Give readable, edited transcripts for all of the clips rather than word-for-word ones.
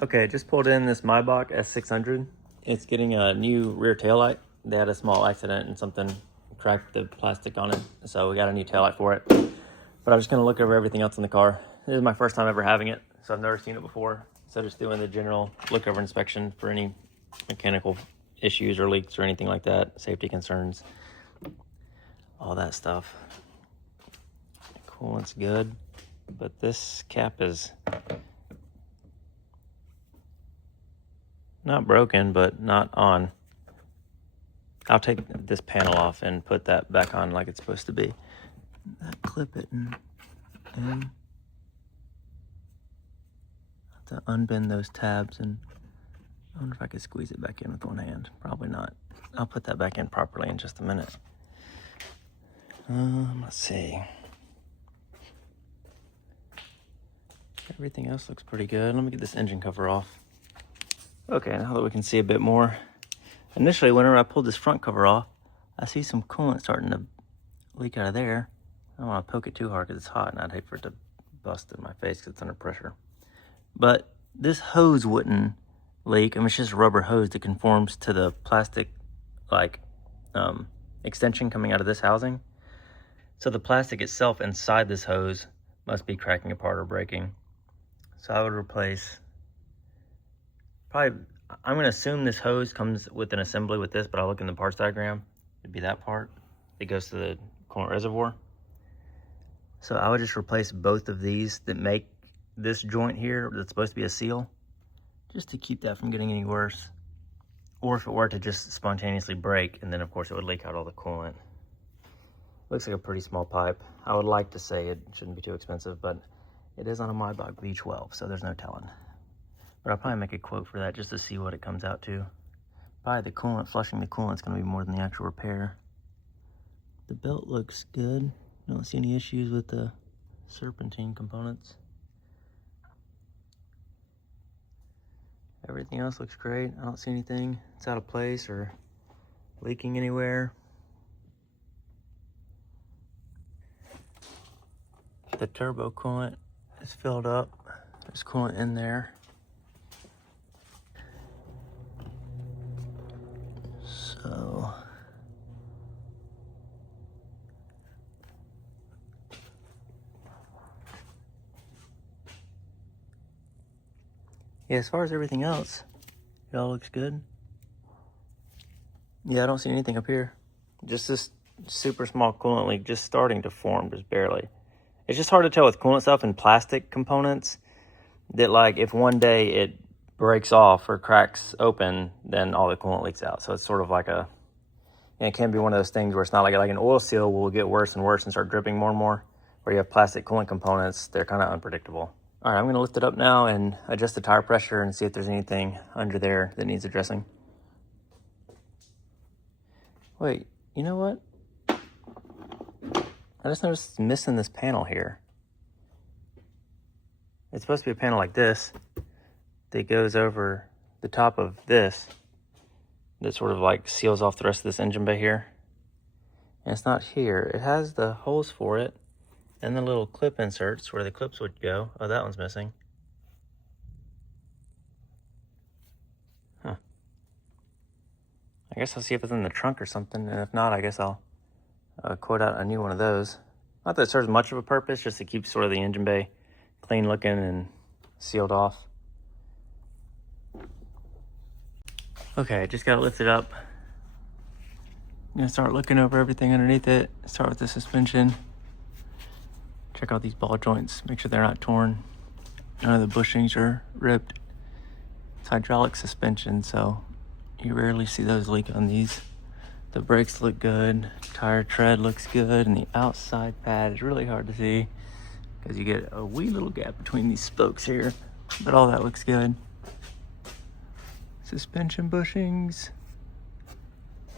Okay, just pulled in this Maybach S600. It's getting a new rear taillight. They had a small accident and something cracked the plastic on it, so we got a new taillight for it. But I'm just gonna look over everything else in the car. This is my first time ever having it, so I've never seen it before. So just doing the general look over inspection for any mechanical issues or leaks or anything like that, safety concerns, all that stuff. Coolant's good, but this cap is not broken, but not on. I'll take this panel off and put that back on like it's supposed to be. Clip it and have to unbend those tabs, and I wonder if I could squeeze it back in with one hand. Probably not. I'll put that back in properly in just a minute. Let's see. Everything else looks pretty good. Let me get this engine cover off. Okay, now that we can see a bit more. Initially, whenever I pulled this front cover off, I see some coolant starting to leak out of there. I don't want to poke it too hard because it's hot and I'd hate for it to bust in my face because it's under pressure. But this hose wouldn't leak. I mean, it's just a rubber hose that conforms to the plastic extension coming out of this housing. So the plastic itself inside this hose must be cracking apart or breaking. So I would replace, probably, I'm going to assume this hose comes with an assembly with this, but I'll look in the parts diagram. It'd be that part that goes to the coolant reservoir. So I would just replace both of these that make this joint here that's supposed to be a seal, just to keep that from getting any worse. Or if it were to just spontaneously break, and then of course it would leak out all the coolant. Looks like a pretty small pipe. I would like to say it shouldn't be too expensive, but it is on a Maybach V12, so there's no telling. But I'll probably make a quote for that just to see what it comes out to. Probably the coolant, flushing the coolant is going to be more than the actual repair. The belt looks good. Don't see any issues with the serpentine components. Everything else looks great. I don't see anything that's out of place or leaking anywhere. The turbo coolant is filled up. There's coolant in there. So yeah, as far as everything else, it all looks good. Yeah, I don't see anything up here. Just this super small coolant leak just starting to form, just barely. It's just hard to tell with coolant stuff and plastic components that, like, if one day it breaks off or cracks open, then all the coolant leaks out. So it's sort of like a, and it can be one of those things where it's not like an oil seal will get worse and worse and start dripping more and more. Where you have plastic coolant components, they're kind of unpredictable. All right, I'm gonna lift it up now and adjust the tire pressure and see if there's anything under there that needs addressing. Wait, you know what? I just noticed it's missing this panel here. It's supposed to be a panel like this that goes over the top of this that sort of like seals off the rest of this engine bay here. And it's not here. It has the holes for it and the little clip inserts where the clips would go. Oh, that one's missing. Huh. I guess I'll see if it's in the trunk or something, and if not, I guess I'll quote out a new one of those. Not that it serves much of a purpose, just to keep sort of the engine bay clean looking and sealed off. Okay, just gotta lift it up. I'm gonna start looking over everything underneath it. Start with the suspension. Check out these ball joints, make sure they're not torn. None of the bushings are ripped. It's hydraulic suspension, so you rarely see those leak on these. The brakes look good, tire tread looks good, and the outside pad is really hard to see because you get a wee little gap between these spokes here, but all that looks good. Suspension bushings,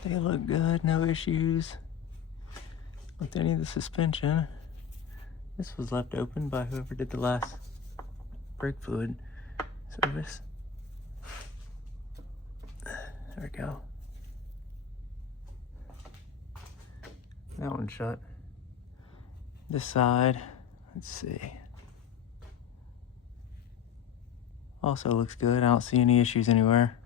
they look good, no issues with any of the suspension. This was left open by whoever did the last brake fluid service. There we go. That one's shut. This side, let's see. Also looks good. I don't see any issues anywhere.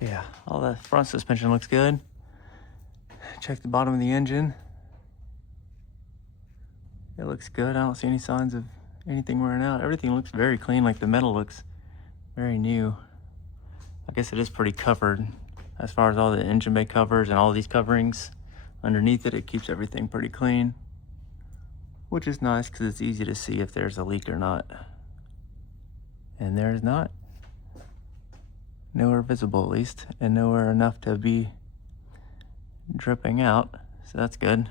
Yeah, all the front suspension looks good. Check the bottom of the engine. It looks good. I don't see any signs of anything wearing out. Everything looks very clean, like the metal looks very new. I guess it is pretty covered as far as all the engine bay covers and all these coverings underneath it. It keeps everything pretty clean, which is nice because it's easy to see if there's a leak or not. And there's not. Nowhere visible, at least, and nowhere enough to be dripping out, so that's good.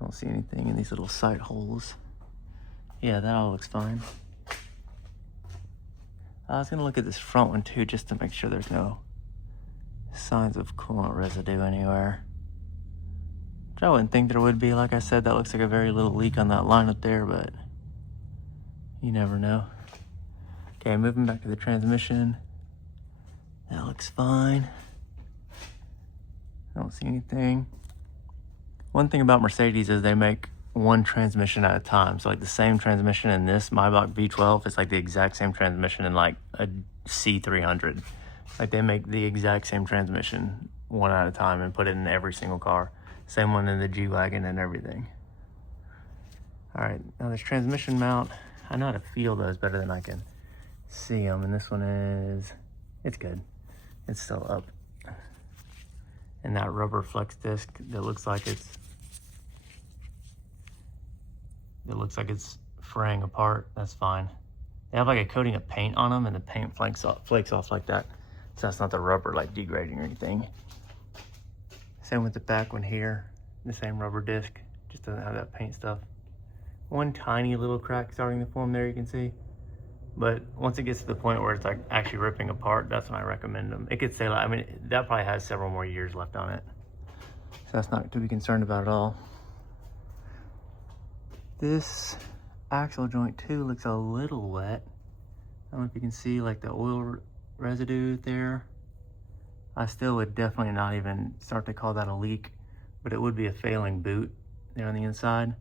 Don't see anything in these little sight holes. Yeah, that all looks fine. I was gonna look at this front one too, just to make sure there's no signs of coolant residue anywhere. Which I wouldn't think there would be. Like I said, that looks like a very little leak on that line up there, but you never know. Okay, moving back to the transmission. That looks fine. I don't see anything. One thing about Mercedes is they make one transmission at a time. So like the same transmission in this Maybach V12 is like the exact same transmission in like a C300. Like they make the exact same transmission one at a time and put it in every single car. Same one in the G-Wagon and everything. All right, now this transmission mount, I know how to feel those better than I can see them, and this one it's good. It's still up. And that rubber flex disc that looks like it's fraying apart, that's fine. They have like a coating of paint on them, and the paint flakes off like that. So that's not the rubber like degrading or anything. Same with the back one here, the same rubber disc, just doesn't have that paint stuff. One tiny little crack starting to form there, you can see. But once it gets to the point where it's like actually ripping apart, that's when I recommend them. It could say, like, I mean, that probably has several more years left on it. So that's not to be concerned about at all. This axle joint too looks a little wet. I don't know if you can see like the oil residue there. I still would definitely not even start to call that a leak, but it would be a failing boot there on the inside.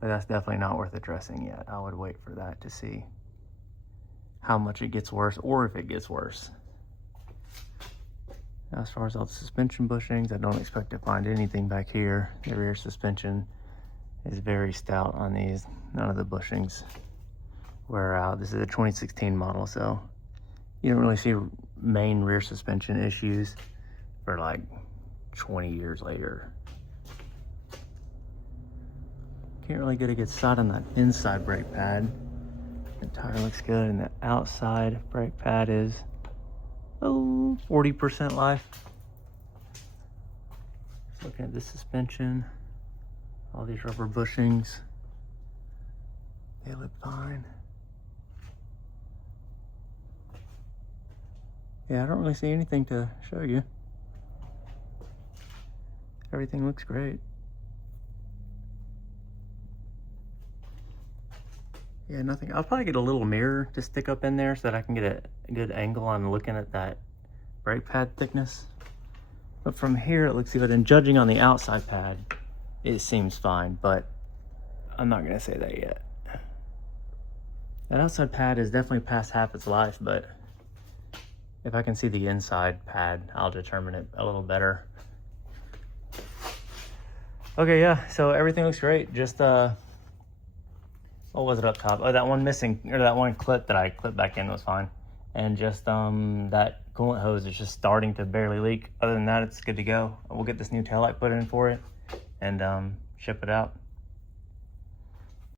But that's definitely not worth addressing yet. I would wait for that to see how much it gets worse, or if it gets worse. Now, as far as all the suspension bushings, I don't expect to find anything back here. The rear suspension is very stout on these. None of the bushings wear out. This is a 2016 model, so you don't really see main rear suspension issues for like 20 years later. Can't really get a good sight on that inside brake pad. The tire looks good, and the outside brake pad is 40% life. Just looking at the suspension, all these rubber bushings, they look fine. Yeah, I don't really see anything to show you. Everything looks great. Yeah, nothing. I'll probably get a little mirror to stick up in there so that I can get a good angle on looking at that brake pad thickness. But from here, it looks good. And judging on the outside pad, it seems fine, but I'm not gonna say that yet. That outside pad is definitely past half its life, but if I can see the inside pad, I'll determine it a little better. Okay, yeah, so everything looks great. Just, what was it up top? Oh, that one missing, or that one clip that I clipped back in was fine. And just that coolant hose is just starting to barely leak. Other than that, it's good to go. We'll get this new taillight put in for it and ship it out.